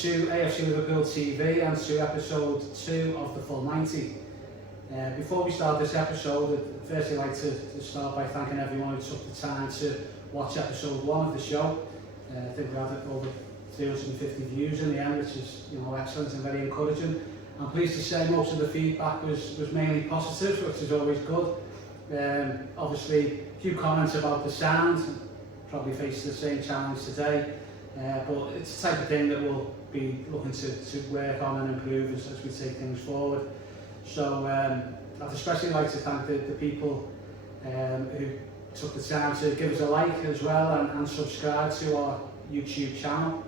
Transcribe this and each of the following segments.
to AFC Liverpool TV and to episode 2 of the full 90. Before we start this episode, I'd firstly like to start by thanking everyone who took the time to watch episode 1 of the show. I think we had over 350 views in the end, which is excellent and very encouraging. I'm pleased to say most of the feedback was mainly positive, which is always good. Obviously, a few comments about the sound, probably face the same challenge today, but it's the type of thing that we'll be looking to work on and improve as we take things forward. So I'd especially like to thank the people who took the time to give us a like as well and subscribe to our YouTube channel.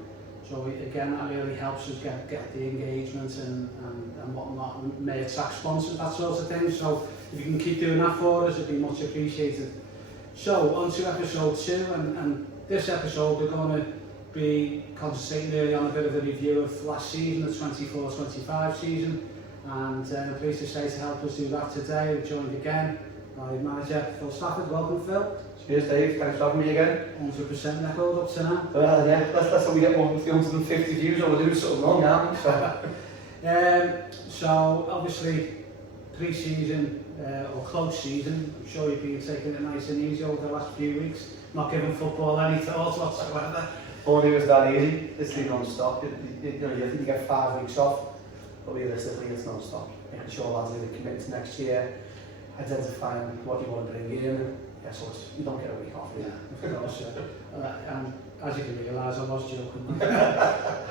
So again, that really helps us get the engagement and whatnot, may attract sponsors, that sort of thing. So if you can keep doing that for us, it'd be much appreciated. So on to episode 2, and this episode we're going to be concentrating really on a bit of a review of last season, the 24-25 season. And I'm pleased to say to help us do that today, we're joined again by manager Phil Stafford. Welcome, Phil. Cheers, Dave. Thanks for having me again. 100% record up to now. Well, yeah, let's hope we get more than 350 views, or we're doing something wrong now. So obviously, pre-season or close season, I'm sure you've been taking it nice and easy over the last few weeks, not giving football any thought whatsoever. Only it was that easy. It's been non-stop. You think you get 5 weeks off, but realistically it's non-stop. Making sure lads are committed to next year, identifying what you want to bring in. Yeah, so you don't get a week off. Yeah, of course. And as you can realise, I was joking.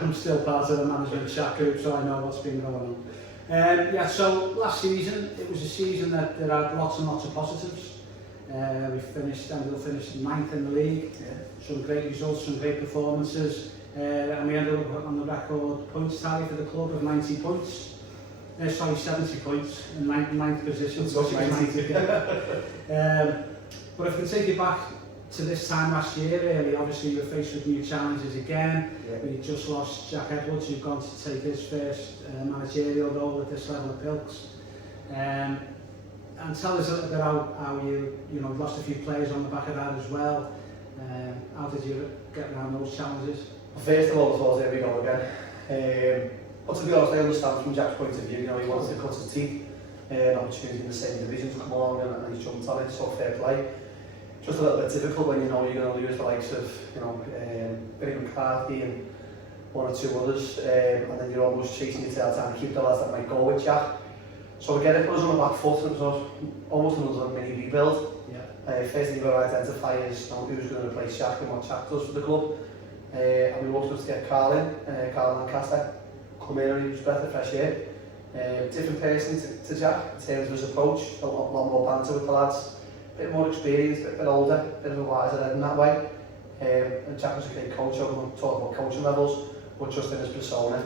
I'm still part of the management chat group, so I know what's been going on. Yeah, so last season, it was a season that had lots and lots of positives. We ended up finishing 9th in the league. Yeah. Some great results, some great performances. And we ended up on the record points tally for the club of 90 points. 70 points in 9th position. So 90. But if we take it back to this time last year, really, obviously we're faced with new challenges again. Yeah. We just lost Jack Edwards, who's gone to take his first managerial role at this level of Pilks. And tell us a little bit how you lost a few players on the back of that as well. How did you get around those challenges? First of all, I thought, there we go again. But to be honest, I understand from Jack's point of view, he wants to cut his teeth. An opportunity in the same division to come along and he's jumped on it, so fair play. Just a little bit difficult when you know you're going to lose the likes of, Billy McCarthy and 1 or 2 others, and then you're almost chasing your tail trying to keep the lads that might go with Jack. So again, it put us on the back foot, and it was almost another mini rebuild. Yeah. First thing you've got to identify is who's going to replace Jack and what Jack does for the club. And we worked with to get Carl Lancaster, come in and he was a breath of fresh air. Different person to Jack in terms of his approach, a lot more banter with the lads, a bit more experienced, a bit older, a bit of a wiser head in that way. And Jack was a great coach, I won't talk about coaching levels, but just in his persona.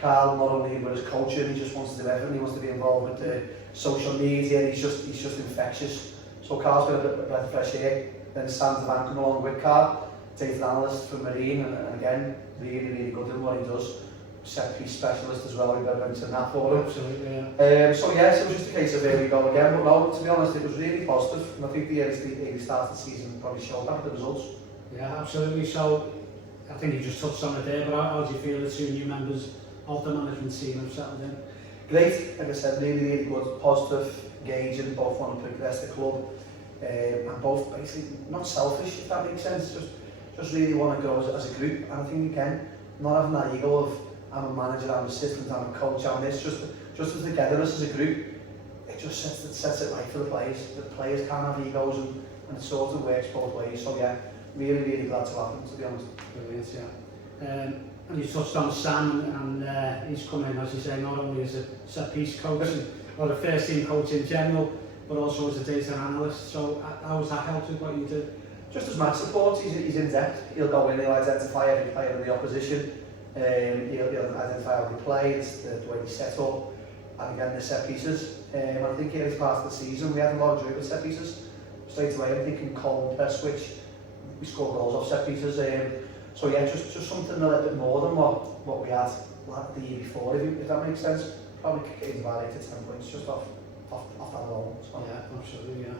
Carl, not only with his coaching, he just wants to do everything, he wants to be involved with the social media, he's just infectious. So Carl's been a bit of a breath of fresh air. Then Sam Devan come along with Carl, data analyst from Marine, and again, really good in what he does. Set piece specialist as well, we've got to mention that for him. Absolutely, yeah. So yes, it was just a case of here we go again, but no, to be honest, it was really positive, and I think the early start of the season probably showed that with the results. Yeah, absolutely. So I think you just touched on it there, but how do you feel the 2 new members of the management team have settled in? Great, like I said, really good, positive, engaging, both want to progress the club, and both basically not selfish, if that makes sense, just really want to grow as a group. And I think again, not having that ego of I'm a manager, I'm an assistant, I'm a coach, I'm this, just as togetherness as a group, it just sets it right for the players. The players can't have egos, and it sort of works both ways. So yeah, really glad to have them, to be honest. Brilliant, yeah. And you touched on Sam, and he's come in, as you say, not only as a set-piece coach or a first-team coach in general, but also as a data analyst. So how has that helped with what you do? Just as match support, he's in depth. He'll go in, he'll identify every player in the opposition. He'll identify how they play, the way they set up, and again the set pieces. I think here as part of the season we had a lot of joy with set pieces. Straight away I'm thinking cold press switch, we score goals off set pieces. So yeah, just something a little bit more than what we had the year before, if that makes sense. Probably gained about 8 to 10 points just off that alone. So. Yeah, absolutely, yeah.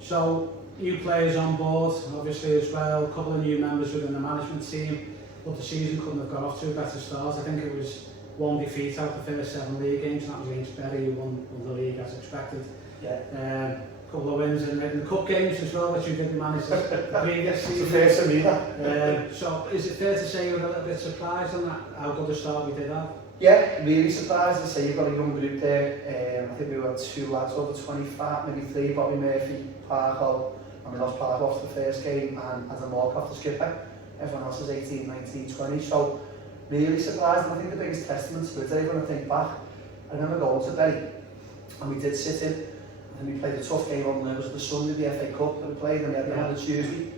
So new players on board, obviously as well, a couple of new members within the management team. but the season couldn't have got off to a better start. I think it was one defeat out the first 7 league games, and that was against Bury, who won the league as expected. Yeah. Couple of wins in the cup games as well, which you didn't manage the previous season. It's fair to me that. So is it fair to say you were a little bit surprised on that, how good a start we did have? Yeah, really surprised to say you've got a young group there. I think we were 2 lads over 25, maybe 3, Bobby Murphy, Parko, and we lost Parko off the first game, and Adam Walcott, the skipper. Everyone else is 18, 19, 20, so really surprised. And I think the biggest testament to it, Dave, when I think back, I remember going to Bury, and we did sit in, and we played a tough game on the Sunday, the FA Cup that we played, and we had on the Tuesday.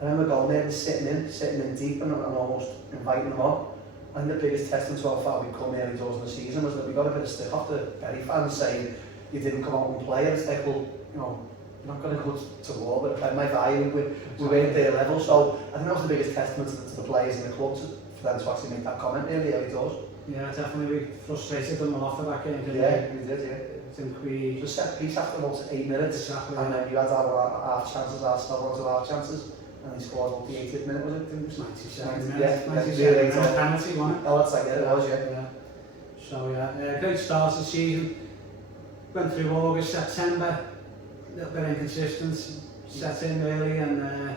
I remember going there and sitting in deep and almost inviting them on. I think the biggest testament to how far we've come early doors in the season was that we got a bit of stick off the Bury fans saying you didn't come out and play, and it's like, well, you know, you're not going to go to war, but my value, we weren't their level, so I think that was the biggest testament to the players in the club for them to actually make that comment early doors. Yeah, definitely. We frustrated them a lot for that game, didn't we? Yeah, we did, yeah. I think we... Just set piece after about 8 minutes, exactly, and then you had our half chances, our half chances, and he scored about the 80th minute, was it? I think it was 97 minutes. Yeah, 97 minutes, penalty, wasn't it? Oh, that's like it was, yeah. Yeah. So yeah, great start to the season. Went through August, September, a little bit inconsistent, set in early, and I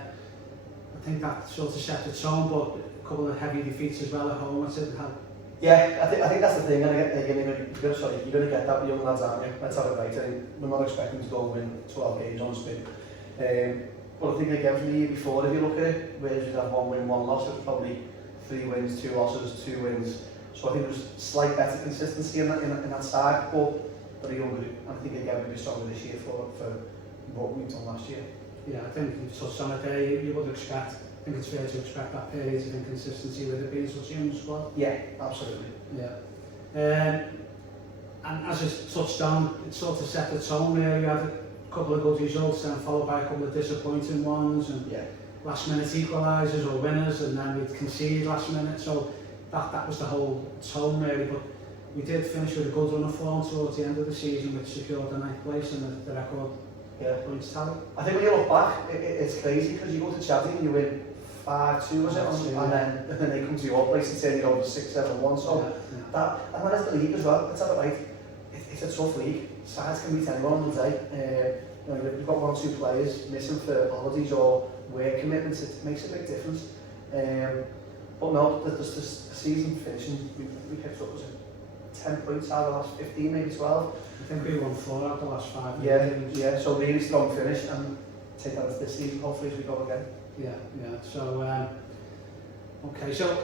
think that sort of set the tone, but a couple of heavy defeats as well at home, which didn't help. Yeah, I think that's the thing, and you're going to get that with young lads, aren't you? Let's have it right. I mean, we're not expecting to go win 12 games on spin. But I think again from the year before, if you look at it, Wales would have 1 win, 1 loss, it was probably 3 wins, 2 losses, 2 wins. So I think there was slight better consistency in that side, but a young group. I think again we'll be stronger this year for what we've done last year. Yeah, I think you touched on it there, you would expect, I think it's fair to expect that period of inconsistency with it being such a young squad. Yeah, absolutely. Yeah. And as I touched on, it sort of set the tone there. You had a couple of good results, then followed by a couple of disappointing ones, and last minute equalisers or winners, and then we'd concede last minute. So that was the whole tone really. But we did finish with a good run of form towards the end of the season, which secured the 9th place in the record points tally. I think when you look back, it's crazy because you go to Chadley and you win 5-2, was it? And then they come to your place and turn it over 6-7-1. So that is the league as well. Let's have it right. It's a tough league. Sides can beat anyone on the day. You know, you've got 1 or 2 players missing for holidays or work commitments. It makes a big difference. But no, the season finishing, we picked up 10 points out of the last 15, maybe 12. I think we won 4 out of the last 5. Yeah. So really strong finish, and take that as this season. Hopefully, as we go again. Yeah. So okay, so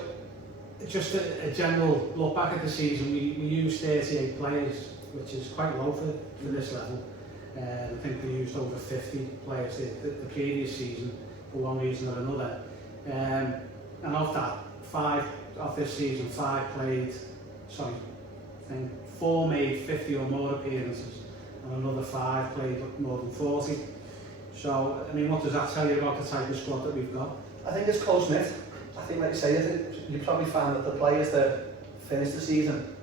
just a general look back at the season. We used 38 players, which is quite low for this level. I think we used over 50 players the previous season for one reason or another. And of that, 5 of this season, 5 played, sorry, I think 4 made 50 or more appearances, and another 5 played more than 40. So, I mean, what does that tell you about the type of squad that we've got? I think it's close-knit. I think, like you say, I think you probably find that the players that finished the season,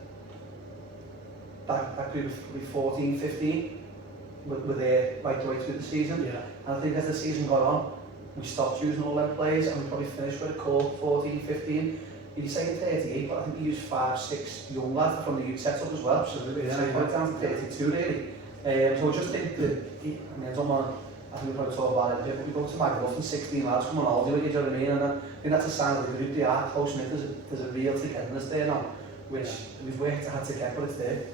that group of probably 14, 15, were there right the way through the season. Yeah. And I think as the season got on, we stopped using all them players, and we probably finished with a core 14, 15. You're saying 38, but I think we used 5, 6 young lads from the youth setup as well. Absolutely, So we put it down to 32 really. So I just think that, I don't want to, I think we probably talk about it, we go to Magaluf and 16 lads come on holiday with you, do you know what I mean? And I think that's a sign of the group. They are close-knit. There's a real togetherness there now, which we've worked hard to get, but it's there.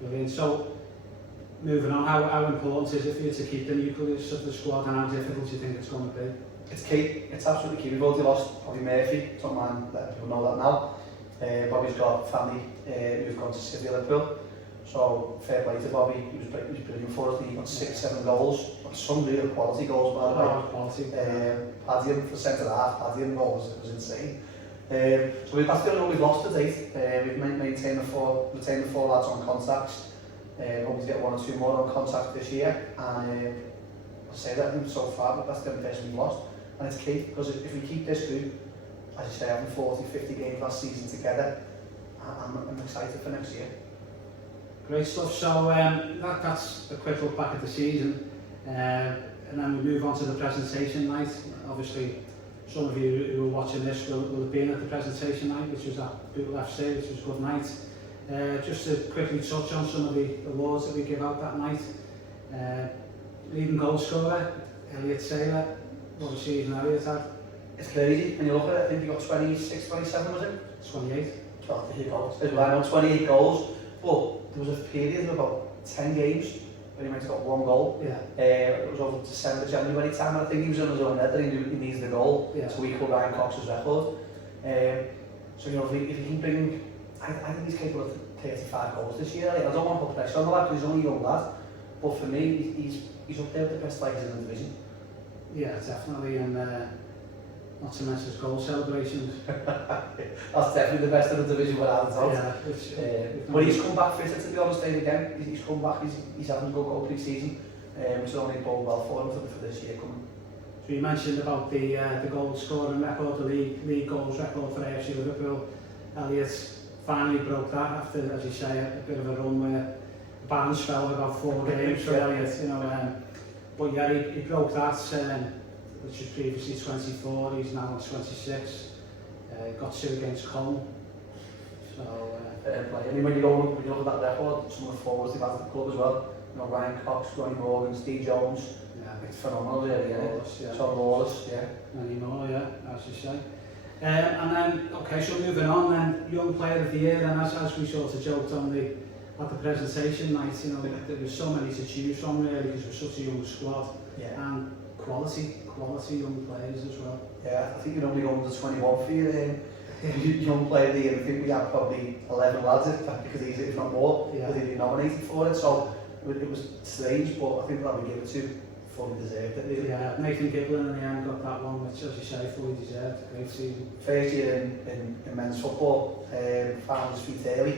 Brilliant. So, moving on, how important is it for you to keep the nucleus of the squad, and how difficult do you think it's going to be? It's key. It's absolutely key. We've already lost Bobby Murphy. Don't mind letting people know that now. Bobby's got family who've gone to City Liverpool. So fair play to Bobby. He was brilliant for us. He got 6-7 goals. Some real quality goals, by the way. Quality. Padium for centre half. Padium goal was insane. So that's the only one we've lost to date. We've maintained the 4 lads on contacts. Hoping to get 1 or 2 more on contact this year. And I'll say that I think so far, but that's the only person we've lost. And it's key, because if we keep this group, as you say, having 40, 50 games last season together, I'm excited for next year. Great stuff. So that's a quick look back at the season. And then we move on to the presentation night. Obviously, some of you who are watching this will have been at the presentation night, which was at Bootle FC, which was a good night. Just to quickly touch on some of the awards that we give out that night. Leading goal scorer, Elliot Saylor. What a season Elliot had. It's crazy when you look at it. I think he got 26, 27 was it? 28. Oh, there you go. I know 28 goals, but there was a period of about 10 games when he might have got 1 goal. Yeah. It was over December, January time, and I think he was on his own head that he knew he needed a goal to equal Ryan Cox's record. So, you know, if he can bring, I think he's capable of 35 goals this year. Like, I don't want to put pressure on the lad because he's only a young lad, but for me, he's up there with the best players in the division. Yeah, definitely, and not to mention his goal celebrations. That's definitely the best in the division without a doubt. Yeah, but he's come back fitter, to be honest, Dave, again. He's come back, he's having a good goal pre-season, which will only bode well for him for this year coming. So you mentioned about the goal scoring record, the league goals record for AFC Liverpool. Elliot finally broke that after, as you say, a bit of a run where the balance fell about 4 games for Elliot, you know. But yeah, he broke that, which was previously 24, he's now on 26. Got 2 against Cole. So, I mean, when you look at that record, some of the forwards they've had at the club as well, you know, Ryan Cox, Ronnie Morgan, Steve Jones, it's phenomenal really, isn't it? John Lawless, many more, as you say. And then, okay, so moving on then, Young Player of the Year, and as we sort of joked on at the presentation night, you know, there was so many to choose from really, because we're such a young squad, and quality young players as well. Yeah, I think you're only going to 21 for you, Young Player of the Year. I think we had probably 11 lads, because he's, if not more, because he'd been nominated for it, so it was strange, but I think that we gave it to fully deserved it really. Yeah, Nathan Giblin in the end got that one, which as you say, fully deserved. Great season. First year in men's football, found his feet early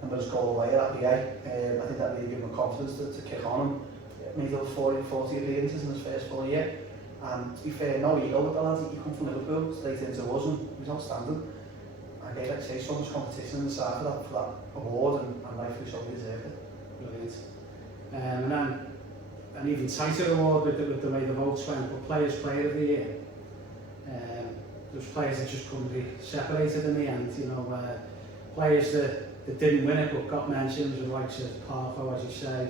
and let us go away at that year. I think that really gave him confidence to kick on. Made over 40 appearances in his first full year. And to be fair, no ego with the lads. He come from Liverpool, straight into us, and he was outstanding. I gave, like I say, so much competition in the side for that award, and rightfully so he deserved it. Brilliant. And then an even tighter award with the way the votes went, but Player of the Year. There's players that just couldn't be separated in the end, you know, players that didn't win it but got mentions, the likes of Parko, as you say,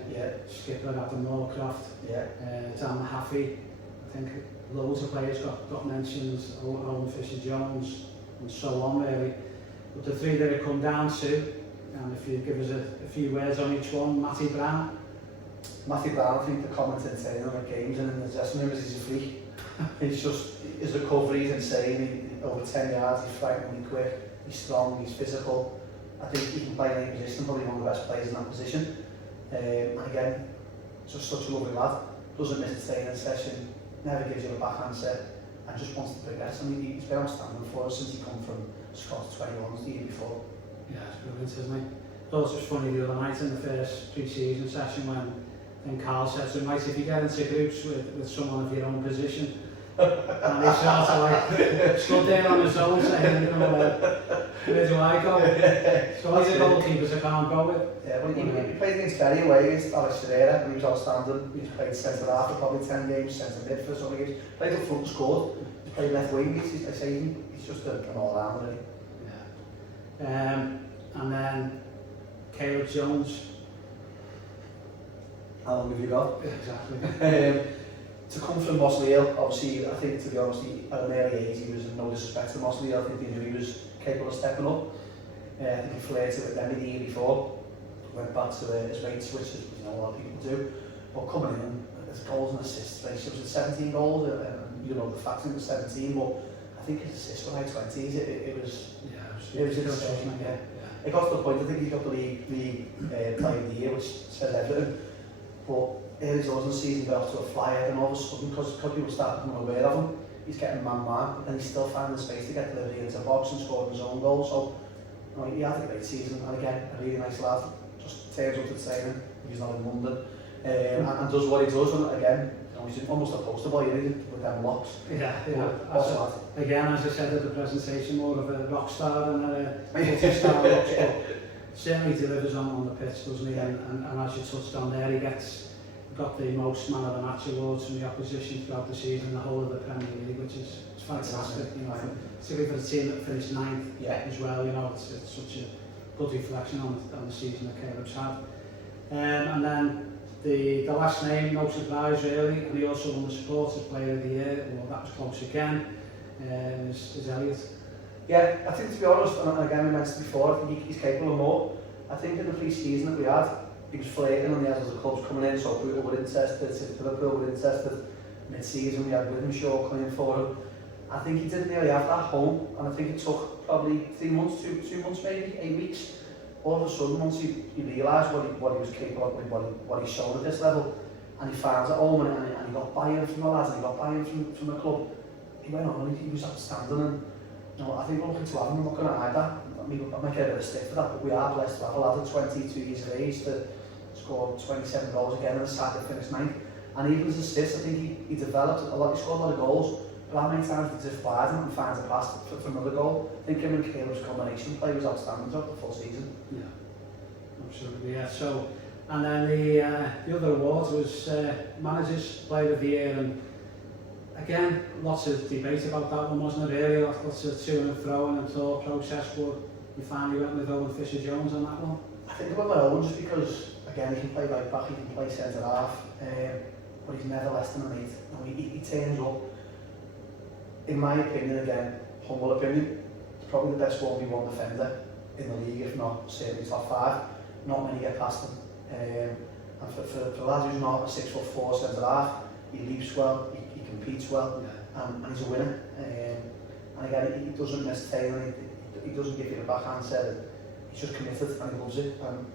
Skipper, Adam Moorcroft, Dan Mahaffey. I think loads of players got mentions, Owen Fisher-Jones, and so on really. But the 3 that it come down to, and if you give us a few words on each one, Matty Brown. Matthew Brown, I think the commenting saying on the games and in the dressing room is he's a freak. He's just, his recovery is insane. Over 10 yards, he's frighteningly quick, he's strong, he's physical. I think he can play in any position, probably one of the best players in that position. And again, just such a lovely lad. Doesn't miss a training session, never gives you a backhand set, and just wants to progress. I mean, he's been outstanding for us since he come from Scott 21s the year before. Yeah, it's brilliant, isn't he? It was just funny the other night in the first pre-season session when Carl said to him, right, if you get into groups with someone of your own position, and he sort of like stood there on his own saying, you know, where do I go? So he's a goalkeeper, so I can't go with. Yeah, well, he played against Kerry away against Alex Ferreira, and he was outstanding. He's played centre half for probably 10 games, centre mid for some games. Played up front and scored. He's played left wing. He's just an all-rounder, really. Yeah. And then Caleb Jones. How long have you got? Exactly. To come from Mossley, obviously, I think, to be honest, at an early age, he was no disrespect to Mossley. I think he knew he was capable of stepping up. I think he flirted with them the year before, went back to his rates, which is, you know, a lot of people do. But coming in, his goals and assists ratio was at 17 goals, and you know, the fact it was 17, but I think his assists were high 20s. It was insane. It got to the point, I think he got the league player of the year, which says everything. But early doors in the season, he got off to a flyer, and all of a sudden, because people started becoming aware of him, he's getting man-man, and he's still finding the space to get delivery into the box and scoring his own goal. So, you know, he had a great season, and again, a really nice lad. Just turns up to training, he's not in London, and does what he does, and again, you know, he's almost a poster boy, with them locks. Again, as I said at the presentation, more of a rock star than a multi-star rock star. Certainly delivers on the pitch, doesn't he? And as you touched on there, he gets got the most man of the match awards from the opposition throughout the season, the whole of the Premier League, which is fantastic. You know, particularly for the team that finished ninth as well. You know, it's such a good reflection on the season that Caleb's had. And then the last name, no surprise really, and he also won the Supporters Player of the Year. Well, that was close again. Is Elliot. Yeah, I think to be honest, and again we mentioned before, I think he's capable of more. I think in the pre-season that we had, he was flirting on the edge of the clubs coming in, so Bootle were interested, Liverpool were interested. Mid-season we had Withenshaw coming for him. I think he didn't really have that home, and I think it took probably 3 months, two months maybe, 8 weeks. All of a sudden, once he realised what he was capable of, what he's shown at this level, and he found at home, and he got buy-in from the lads, and he got buy-in from the club, he went on and he was outstanding. And you know, I think we're looking to have him, we're not going to hide that. I mean, I might get a bit of stick for that, but we are blessed to have a lad of 22 years of age to score 27 goals again in the side that finished ninth. And even his assists, I think he developed a lot, he scored a lot of goals, but how many times did he just wide him and finds a pass for another goal? I think him and Caleb's combination play was outstanding throughout the full season. Yeah, absolutely, yeah. So, and then the other award was Managers Player of the Year, and again, lots of debate about that one, wasn't it really? Lots of to and fro and thought process, but you finally went with Owen Fisher-Jones on that one? I think about my own just because, again, he can play right back, he can play centre half, but he's never less than an 8. You know, he turns up. In my opinion, again, humble opinion, he's probably the best 1v1 defender in the league, if not certainly top 5. Not many get past him. And for lads who's not a 6'4" centre half, he leaps well, he competes well, and he's a winner. And again, he doesn't miss tailing, he doesn't give you the backhand set. He's just committed and he loves it. And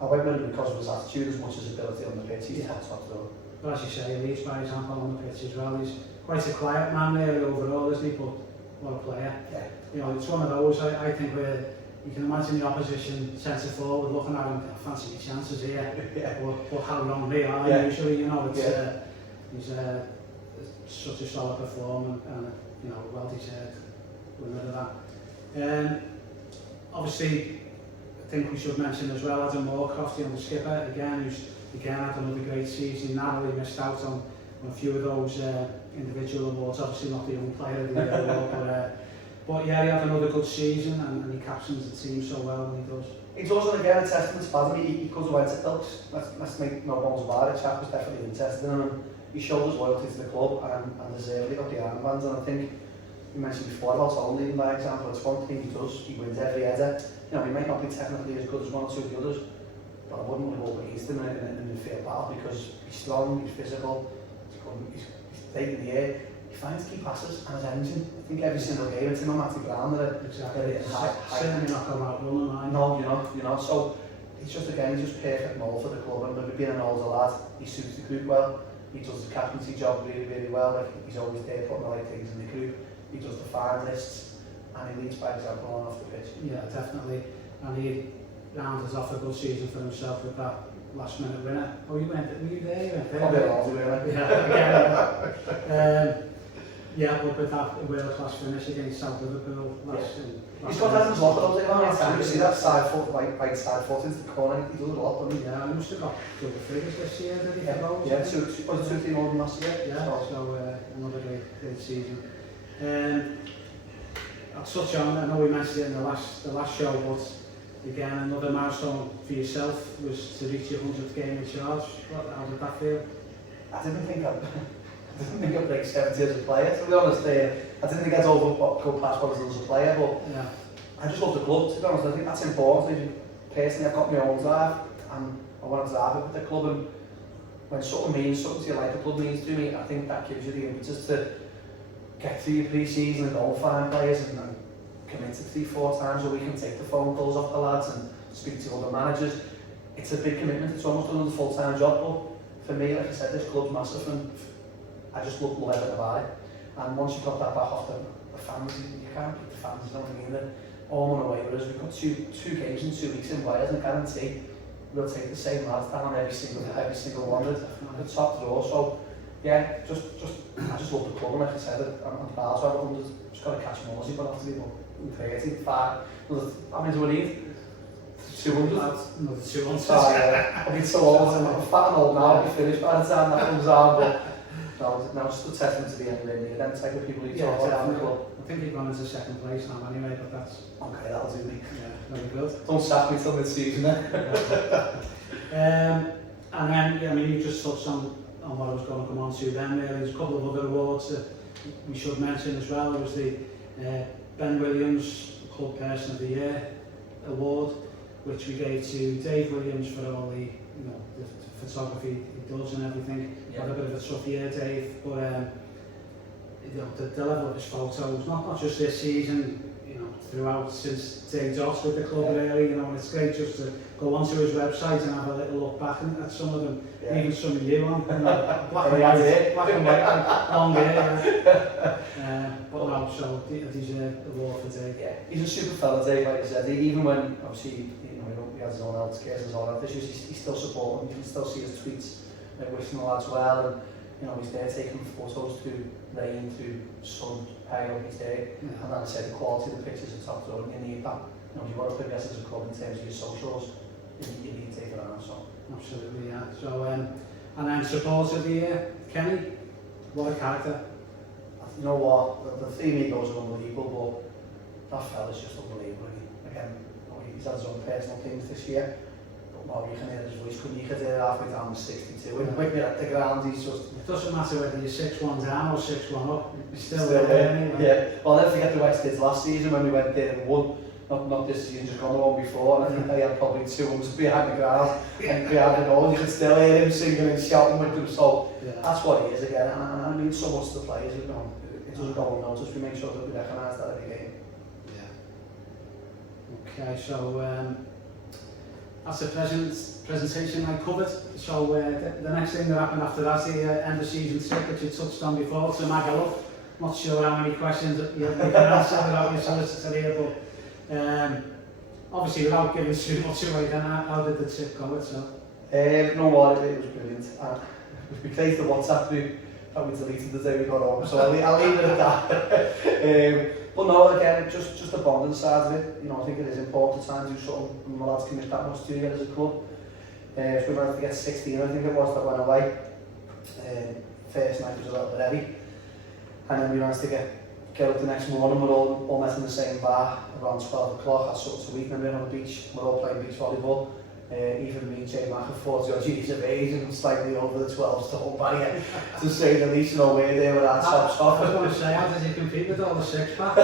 I went with him because of his attitude as much as his ability on the pitch. He's top throw. But as you say, he leads by example on the pitch as well. He's quite a quiet man really overall, isn't he? But what a player. Yeah. You know, it's one of those, I think, where you can imagine the opposition centre forward looking at him, fancy your chances here, but how wrong they are usually, you know, it's, he's such a solid performer and you know, well deserved winner of that. Obviously, I think we should mention as well Adam Moorcroft, the skipper, again, who's had another great season, narrowly missed out on a few of those individual awards, obviously not the young player of the year award, but yeah, he had another good season and he captains the team so well when he does. He does, and again, a testament to Adam. He could have went to Ilks, let's make no bones about it. Chap was definitely interested in him. He showed his loyalty to the club and deservedly got the armbands, and I think you mentioned before about Owen leading by example. It's one thing he does, he wins every header. You know, he might not be technically as good as one or two of the others, but I wouldn't want to go up against him in a midfield battle because he's strong, he's physical, he's taking the air. He finds key passes and his engine. I think every single game it's him on Matty Brown that certainly not come out running line. No, you're not. So he's just just perfect mould for the club, and with being an older lad, he suits the group well. He does the captaincy job really, really well. Like he's always there putting the right things in the group. He does the fine lists and he leads by example on off the pitch. Yeah, definitely. And he rounded off a good season for himself with that last minute winner. Oh, were you there? You went there? Probably a lot of winner. Yeah, but with that world-class finish against South Liverpool he's got that as well, though. You see that side foot, right side foot into the corner, he does a lot, doesn't he? Yeah, he must have got double figures this year, did he? Yeah, two more than last year. Yeah, so another great season. I'll touch on, I know we mentioned it in the last show, but again, another milestone for yourself was to reach your 100th game in charge. How did that feel? I didn't think I'd break 70 as a player, to be honest. I didn't think I'd go past what I was as a player, but I just love the club, to be honest. I think that's important. Personally, I've got my own drive, and I want to drive it with the club. And when something means something to you, like the club means to me, I think that gives you the impetus to get through your pre-season and go find players and commit to 3-4 times a week and take the phone calls off the lads and speak to other managers. It's a big commitment. It's almost another full-time job, but for me, like I said, this club's massive and I just love everything about it. And once you've got that back off the fans, you can't beat the fans, you know what I mean? They're all on away with us. We've got two games in 2 weeks in Wales, and I guarantee we'll take the same lads down on every single one at the top draw. So yeah, I just love the club, and like I said, I'm proud of it. Just got to catch Morsey, but after be 35. I mean, do we need 200. Another 200. So, I'll be too old, I'm fat and old now, I'll be finished by the time that comes out, but no, just a testament to the anywhere near them type of people who talk about the club. I think you've gone into second place now anyway, but that's... Okay, that'll do me. Yeah, very good. Don't sack me till mid-season then. And then, yeah, I mean, you just touched on what I was going to come on to then, really. There's a couple of other awards that we should mention as well. There was the Ben Williams Club Person of the Year award, which we gave to Dave Williams for all the, the photography he does and everything. Yeah. Had a bit of a tough year, Dave, but the level of his photos, not just this season, throughout since day dot with the club, really, and it's great just to go onto his website and have a little look back at some of them, even some of you on, black and white, long hair, but no, so these are award for Dave. Yeah, he's a super fella, Dave, like I said. Even when, obviously, he has his own health cares and all that issues, he's still supporting. You can still see his tweets, wishing the lads well, and he's there taking photos through rain, through sun, hail, he's there. And then I said the quality of the pictures are top drawer, and you need that. You want to progress as a club in terms of your socials, you need to take it on. So. Absolutely, yeah. So, and then supporter of the year, Kenny, what a character. You know what, the theme he goes are unbelievable, but that fella's just unbelievable. Again, he's had his own personal things this year, but wow, you can hear his voice, you could hear it halfway down to 62. When we're at the ground, he's just... It doesn't matter whether you're 6-1 down or 6-1 up, he's still there. Anyway. Yeah, well, I'll never forget the West Kids last season when we went there and won. Not this season, just gone the one before, and I think they had probably 2 homes behind the ground and behind the goal, and you could still hear him singing and shouting with them, so that's what he is again, and I mean so much to the players, it doesn't go unnoticed, we make sure that we recognise that every game. Yeah. Okay, so that's the presentation I covered, so the next thing that happened after that, the end of season trip, which you touched on before, to Magaluf. Not sure how many questions you can answer without your solicitor here, but obviously without giving too much away, then how did the trip go itself? You know what, it was brilliant. We created the WhatsApp group that we deleted the day we got home, so I'll leave it at that. But no, again, just the bonding side of it. I think it is important to try and do something when the lads commit that much to you as a club. So we managed to get 16, I think it was, that went away. First night was a little bit heavy, and then we managed to get up the next morning. We're all met in the same bar around 12 o'clock, had something to eat, and then we're on the beach. We're all playing beach volleyball. Even me, Jay Mack, are 40 odd years of age and slightly over the 12 stone barrier, to say the least. We're there with our tops off. I was going to say, how did you compete with all the six-pack?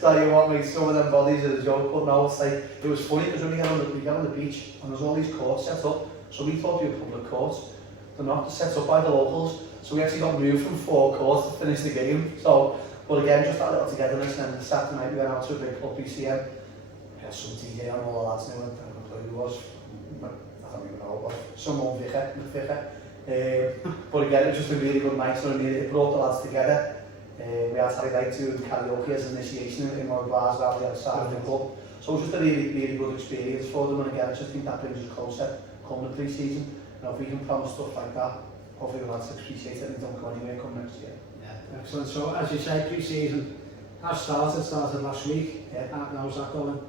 Tell you what, mate, some of them bodies are a joke, but no, it was funny because when we got on the beach and there's all these courts set up, so we thought they were public courts. They're not, they're set up by the locals, so we actually got moved from 4 courts to finish the game. So, but again, just that little togetherness, and then Saturday night we went out to a big club BCM. We had some DJ on, all the lads knew it. Who was, I don't even know what, some old vicar. But again, it was just a really good night, so it brought the lads together. We had Harry Light doing karaoke as an initiation in one of the bars around the other side of the club. So it was just a really, really good experience for them, and again, I just think that brings us closer come the pre-season. If we can promise stuff like that, hopefully the lads appreciate it and don't go anywhere come next year. Yeah, excellent. So as you say, pre-season has started last week. How's that going?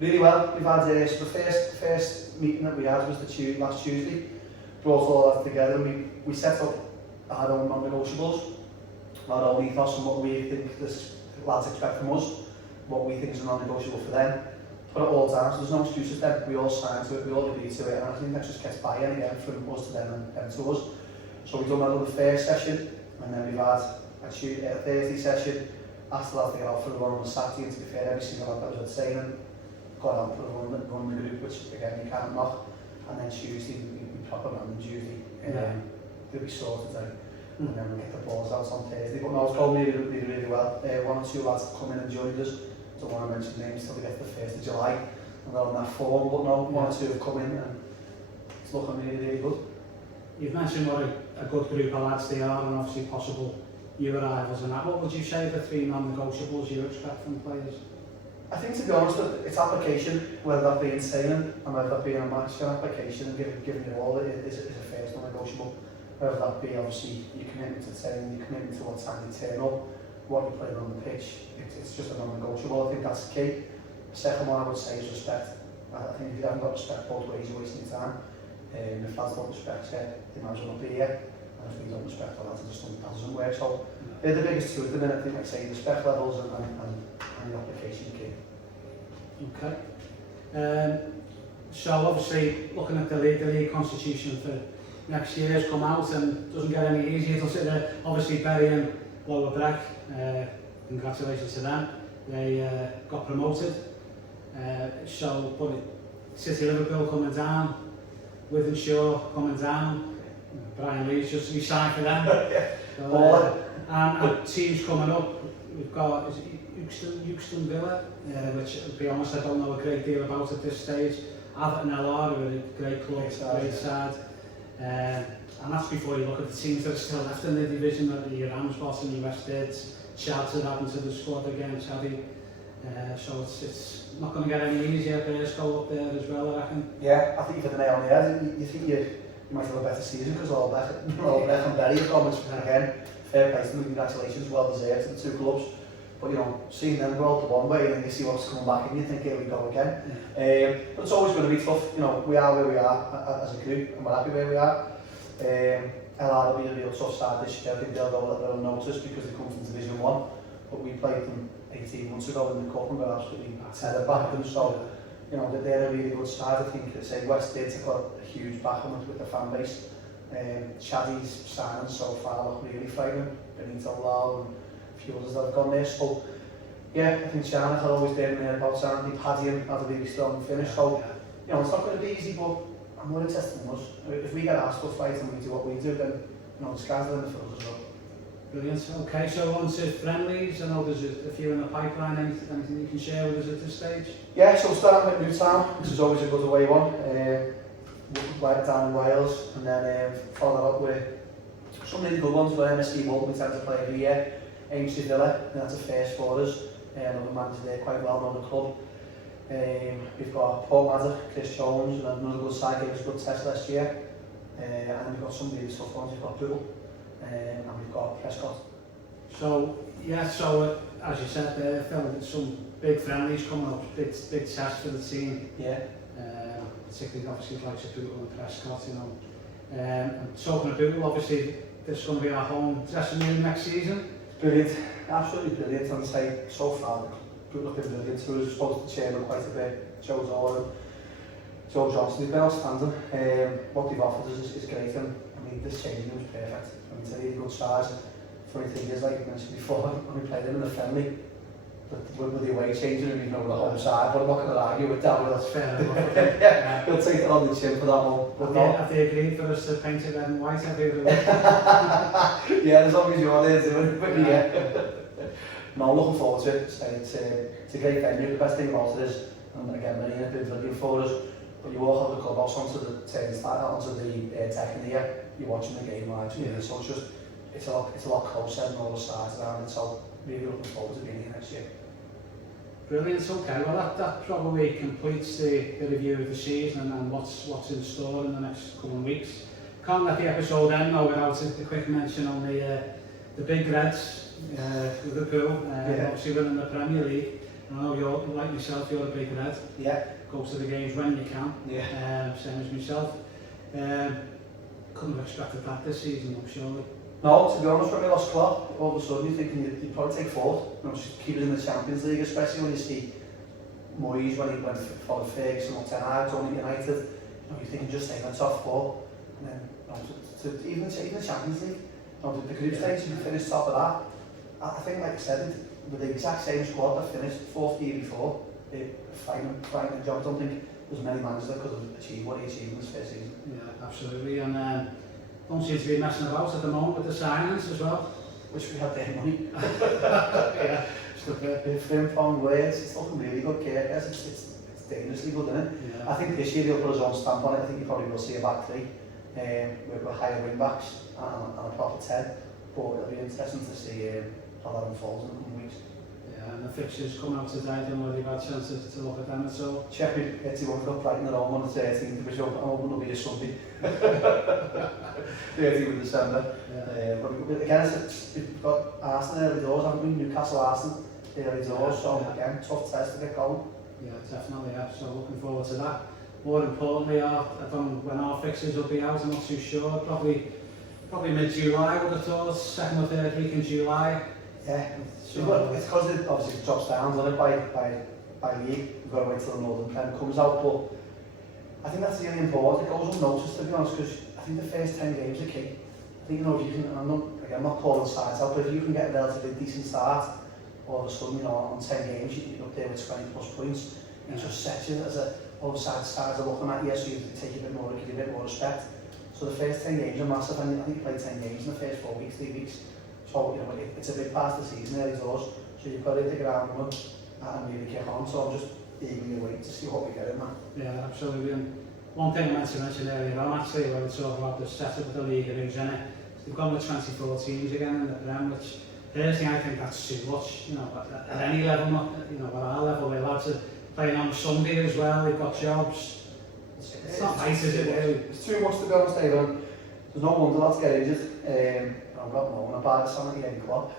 Really well. We've had so the first meeting that we had was last Tuesday. Brought all that together, and we set up our own non-negotiables, our own ethos, and what we think the lads expect from us, what we think is a non-negotiable for them. Put it all down, so there's no excuses then. We all signed to it, we all agreed to it, and I think that just gets buy-in again from us to them and them to us. So we've done that on the first session, and then we've had a Thursday session. Asked the lads to get out for a run on the Saturday, and to be fair, every single lad that was at training got out for a run the group, which again you can't knock. And then Tuesday, we proper run on Tuesday. They'll be sorted then. And then we'll get the balls out on Thursday. But no, it's going really well. 1 or 2 lads have come in and joined us. Don't want to mention names till we get to the 1st of July. And they're on that form, but no, 1 or 2 have come in and it's looking really good. You've mentioned what a good group of lads they are, and obviously possible new arrivals and that. What would you say the 3 non-negotiables you expect from players? I think, to be honest, it's application, whether that be in training and whether that be in a match. Your application and giving it all is a first non-negotiable. Whether that be obviously your commitment to training, your commitment to what time you turn up, what you're playing on the pitch, it's just a non-negotiable. I think that's the key. The second one I would say is respect. I think if you haven't got respect both ways, you're wasting your time. If lads don't respect you, they might as well not be here. And if we don't respect the lads, that doesn't work. So they're the biggest two at the minute, I think, like say, respect levels and the application key. Okay. So obviously, looking at the league constitution for next year has come out and doesn't get any easier. It'll sit there. Obviously, Bury and Lower Breck, congratulations to them. They got promoted. But City Liverpool coming down, Wythenshawe coming down. Brian Lee's just re-signed for them. So, and teams coming up. We've got Euxton Villa, which, to be honest, I don't know a great deal about at this stage. Everton LR, who are a great club, great side. And that's before you look at the teams that are still left in the division, your Ramsbottom, your West Mids, Chads are adding to the squad again, Chaddy. So it's not going to get any easier. Bears go up there as well, I reckon. Yeah, I think you've hit the nail on the head. You think you might have a better season because all Breck and Bury have gone, which again, fair play to them, congratulations, well deserved to the two clubs. But you know, seeing them go out the one way and then you see what's coming back and you think, here we go again. But it's always going to be tough. You know, we are where we are as a group and we're happy where we are. LR will be a real tough side this year. I think they'll go a little unnoticed because they come from Division 1. But we played them 18 months ago in the cup and we're absolutely tethered back them. So, you know, they're a really good side. I think, say, West Mids have got a huge backing with the fan base. Chaddy's signings so far look really frightening. Benito Lau and a few others that have gone there. So, yeah, I think Shannon had always been there about Sandy. Paddy had a really strong finish. So, you know, it's not going to be easy, but I'm more interested in us. If we get our stuff right and we do what we do, then, you know, the sky's the limit for us as well. Brilliant. Okay, so on to friendlies. I know there's a few in the pipeline. Anything you can share with us at this stage? Yeah, so starting with Newtown, which is always a good away one. Right down in Wales, and then follow that up with some really good ones for MSD Bolton we tend to play every year. Ainsley Villa, and that's a first for us. Another manager there, quite well known the club. We've got Paul Madder, Chris Jones, and another good side, gave us a good test last year. And then we've got some really tough ones. We've got Bootle, and we've got Prescott. So, yeah, so as you said there, Phil, there's some big friendlies coming up, big tests for the team. Yeah. Particularly obviously like Bootle and Prescott, you know. And talking of Bootle, obviously this is going to be our home dressing room next season. Brilliant, absolutely brilliant. And say so far, Bootle have been brilliant. So we're supposed to chairman quite a bit. Joe Zola and Joe Johnson, they've been outstanding. What they've offered us is great, and I mean this changing room is perfect. I mean it's a really good size. Funny thing is, like I mentioned before, when we played them in the friendly, with the away changing room, even though we're the home side, but I'm not going to argue with that. That's fair enough. Yeah, we'll take it on the chin for that one. Have they agreed for us to paint it red and white every other week? Yeah, as long as you're there doing it, but yeah. No, I'm looking forward to it. It's a great venue. The best thing about it is, and again, Marina have been brilliant for us, but you walk out the clubhouse onto the onto the deck in here, you're watching the game live, so it's just, it's a lot closer and all the sides around it, so really looking forward to being here next year. Brilliant, okay, well that probably completes the review of the season and what's in store in the next couple of weeks. Can't let the episode end though without a quick mention on the big Reds, Liverpool, obviously winning the Premier League. I know you're, like yourself, you're a big Red. Yeah. Go to the games when you can. Yeah. Same as myself. Couldn't have expected that this season, I'm sure. No, to be honest, when we lost Klopp, all of a sudden you're thinking you'd probably take fourth. You know, just keep it in the Champions League, especially when you see Moyes when he went for Ferguson or Ten Hag, only United. You know, you're thinking just stay in the top four. And then, you know, even the Champions League, you know, the group stage, you finish top of that. I think, like I said, with the exact same squad that finished fourth the year before, fighting the job. I don't think there's many managers that could have achieved what he achieved in his first season. Yeah, absolutely. And don't seem to be messing about at the moment with the signings as well. Wish we had their money. Yeah. Frimpong, Wales, it's looking really good, Kirkes. It's dangerously good, isn't it? Yeah. I think this year he'll put his own stamp on it. I think you probably will see a back three with higher wing backs and a proper 10. But it'll be interesting to see how that unfolds in the coming weeks. Yeah, and the fixtures come out today. I don't know whether you've had a chance to look at them at all. Sheffield 81 Cup Brighton at home on the 13th, which I'm hoping will be a Sunday. 13th of December. Yeah. But again, we've got Arsenal early doors, haven't we? Newcastle Arsenal early doors, so again, tough test to get going. Yeah, definitely. Yeah. So looking forward to that. More importantly, I don't know when our fixes will be out. I'm not too sure. Probably mid-July. Would have thought, second or third week in July. Yeah. So It's because it obviously drops down, doesn't it, by league. We've got to wait till the Northern Prem comes out, but I think that's really important. It goes unnoticed, to be honest, because I think the first 10 games are key. I think, you know, if you can, I'm not calling sides out, but if you can get a relatively decent start, all of a sudden, you know, on 10 games, you're up there with 20 plus points. It just sets you as all the sides are looking at you, so you take a bit more, give you a bit more respect. So the first 10 games are massive, and I think you play 10 games in the first 4 weeks, 3 weeks. So, you know, it's a big part of the season, early doors, so you've got to hit the ground running and really kick on. So I'm just eagerly waiting to see what we get in that. yeah, absolutely. And one thing I meant to mention earlier on, actually, when we talk about the setup of the league, is they've gone with 24 teams again in the Prem, which personally I think that's too much. You know, at any level, not, you know, at our level, the lads are playing on Sunday as well. They've got jobs. It's not nice, is it? Really? It's too much, to be honest, Dave. There's no wonder lads get injured. I'm not knowing about it, I'm at the end club.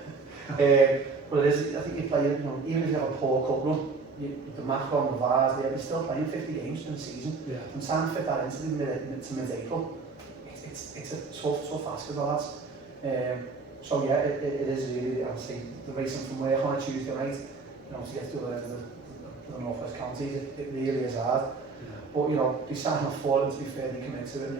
But it is, I think you play, you know, even if you have a poor cup run, the macro and the VARs, you're still playing 50 games in the season. Yeah. And trying to fit that into mid-April, it's a tough ask for the lads. So yeah, it is really, obviously, the racing from work on a Tuesday night, you know, to get to the North West counties, it really is hard. Yeah. But, you know, be signing up for it, to be fair, you commit to it.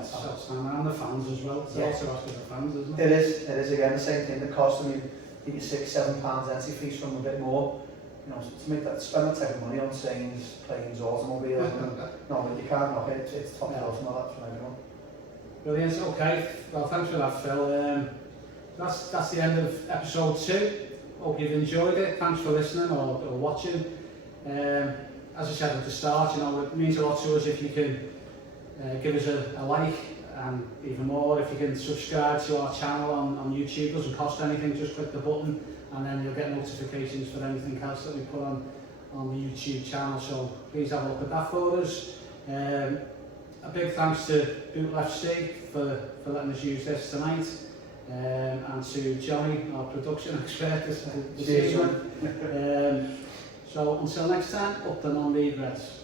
It's outstanding, and the fans as well. It's also asking the fans, isn't it? It is again the same thing. The cost, I mean, you get £6-7 entry fees from a bit more. You know, to make that, spend that type of money on trains, planes, automobiles, and no, you can't knock it. It's top off and all that from everyone. Brilliant. Okay. Well, thanks for that, Phil. That's the end of episode 2. Hope you've enjoyed it. Thanks for listening or watching. As I said at the start, you know, it means a lot to us if you can give us a like, and even more if you can subscribe to our channel on YouTube. It doesn't cost anything, just click the button and then you'll get notifications for anything else that we put on the YouTube channel. So please have a look at that for us. A big thanks to Boot FC for letting us use this tonight, and to Johnny, our production expert this evening. So until next time, up the non-league Reds.